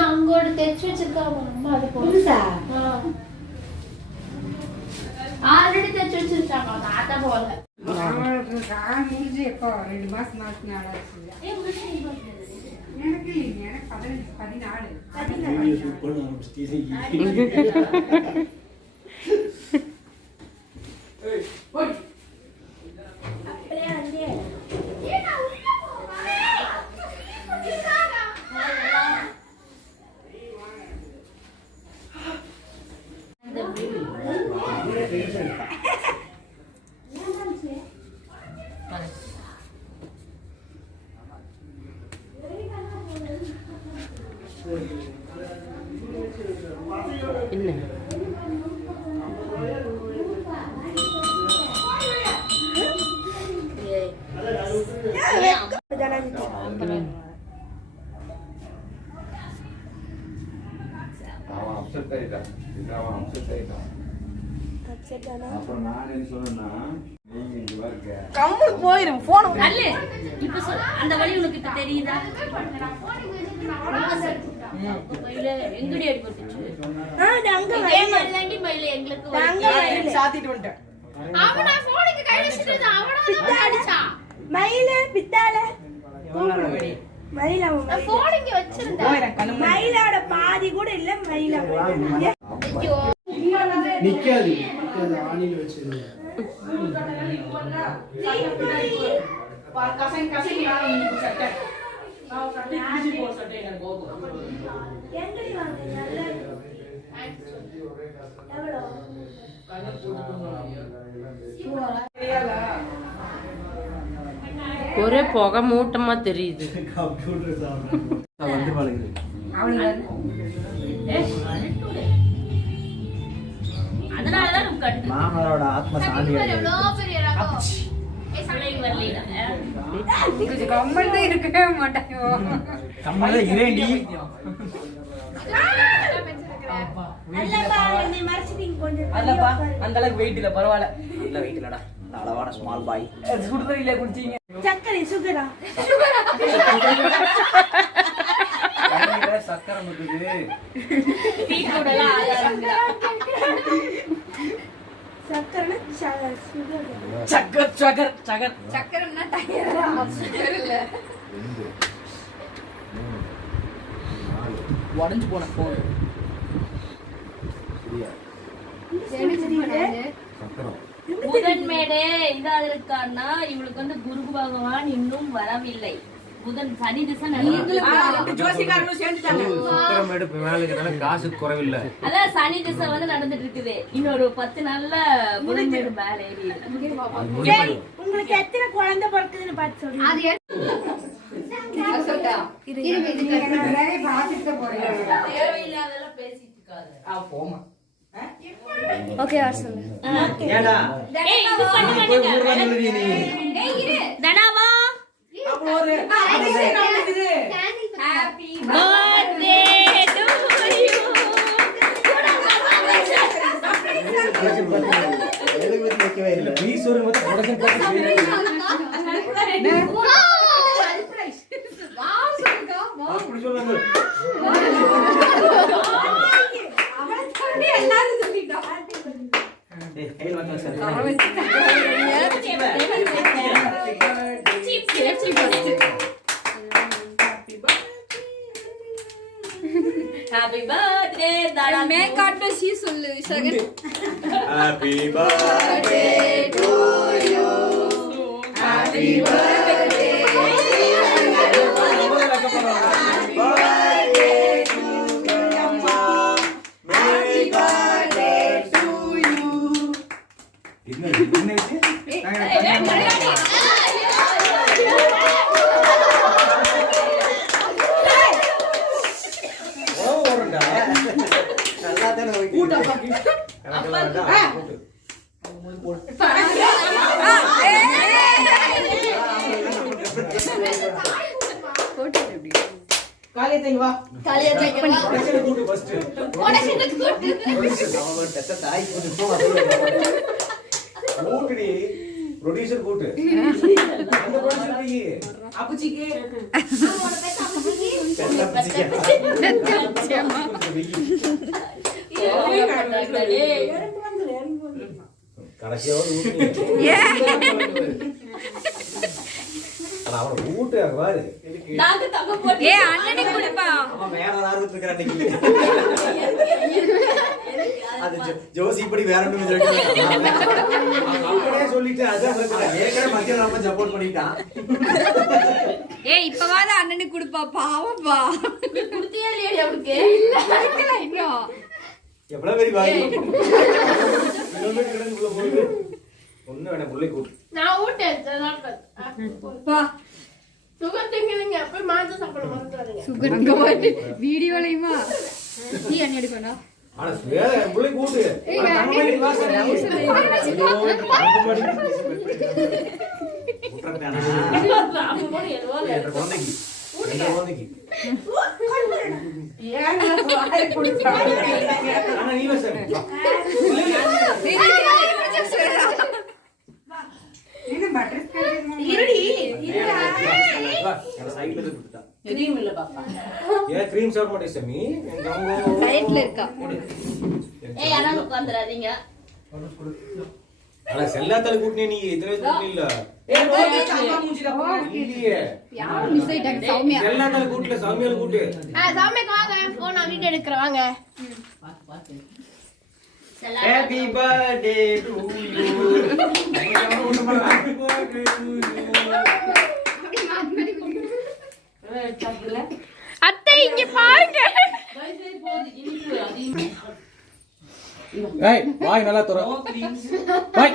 அங்கோடு தெச்சு வச்சிருக்காங்க ஆல்ரெடி தெச்சு வச்சிருக்காங்க தாத்தா போல முடிஞ்சு எப்போ 2 மாசம் எனக்கு எனக்கு ஒரே புகை மூட்டமா தெரியுது. மாமனோட ஆத்மா சாந்தி இருக்கவே மாட்டாங்க. அந்த அளவுக்கு வெயிட் இல்ல, பரவாயில்ல. இல்ல வெயிட் இல்லடா, அளவான ஸ்மால் பாய். சுடுதண்ணி இல்ல குடிச்சீங்க. சக்கரை சுகரா சக்கரை முட்டுது. டீ கூடலாம் ஆளாங்க. சக்கரை சுகர். சக்கர் சக்கர் சக்கர் சக்கரைன்னா டயரா சுகர் இல்ல. உடைஞ்சு போன போன். புதன்மேடே எங்காதிருக்கான்னா இவளுக்கு வந்து குரு பகவான் இன்னும் வரவில்லை. புதன் சனி திசை காசு குறைவில்லை. அதான் சனி திசை வந்து நடந்துட்டு இருக்குது. இன்னொரு 10 நாள்ல புதன்மேடு மேல ஏறி. உங்களுக்கு எத்தனை குழந்தை பிறக்குதுன்னு பார்த்து சொல்லுங்க. ஓகே சொல்லு. தனாவா happy birthday to you. Happy birthday தாடா மேக்காட்ட சி சொல்லு சகன் happy birthday to you happy birthday காலையத்தைங்க வா கூட்டு ஃபர்ஸ்ட் தாய் கூட்டுடி ப்ரொடியூசர் கூட்டு அந்த ப்ரொடியூசர் அப்புச்சிக்கு கடைசியாவது அவன் ஊட்டு பாரு ஏ அண்ணனுக்கு கொடுப்பா அவன் வேற ஆர்வத்து இருக்கிற அன்னைக்கு அது ஜோசி இப்படி வேற ஒன்று சொல்லிட்டு அதான் ஏற்கனவே மத்திய நம்ம சப்போர்ட் பண்ணிட்டான் ஏ இப்பவாத அண்ணனுக்கு கொடுப்பா பாவப்பா குடுத்தியா இல்லையா அவருக்கு இல்ல இன்னும் எவ்வளவு பெரிய வாங்கி ஒண்ணு வேணாம் முல்லை கூட்டு நான் ஊட்டேன் பா சுகர் திங்கிறீங்க போய் மாஞ்ச சாப்பிட மறந்துடாதீங்க சுகருக்கு வந்து வீடியோலயுமா நீ அண்ணி அடிப்பா ஆனா வேற முல்லை கூட்டு குழந்தைக்கு கிரீம் சாப்பிட மாட்டேன் சாமி சைடுல இருக்கா ஏய் யாராவது உட்கார்ந்துறாதீங்க ஆனா செல்லாத்தால கூட்டினே நீ இத்தனை கூட்டி இல்ல இல்லையே யாரும் மிஸ் ஆயிட்டாங்க சௌமியா செல்லாத்தால கூட்டல சௌமியால கூட்டு சாமிக்கு வாங்க போன் நான் வீடியோ எடுக்கிறேன் வாங்க ஹேப்பி பர்த்டே டு யூ அத்தை இங்க பாருங்க ஏய் வாய் நல்லா தர வாய்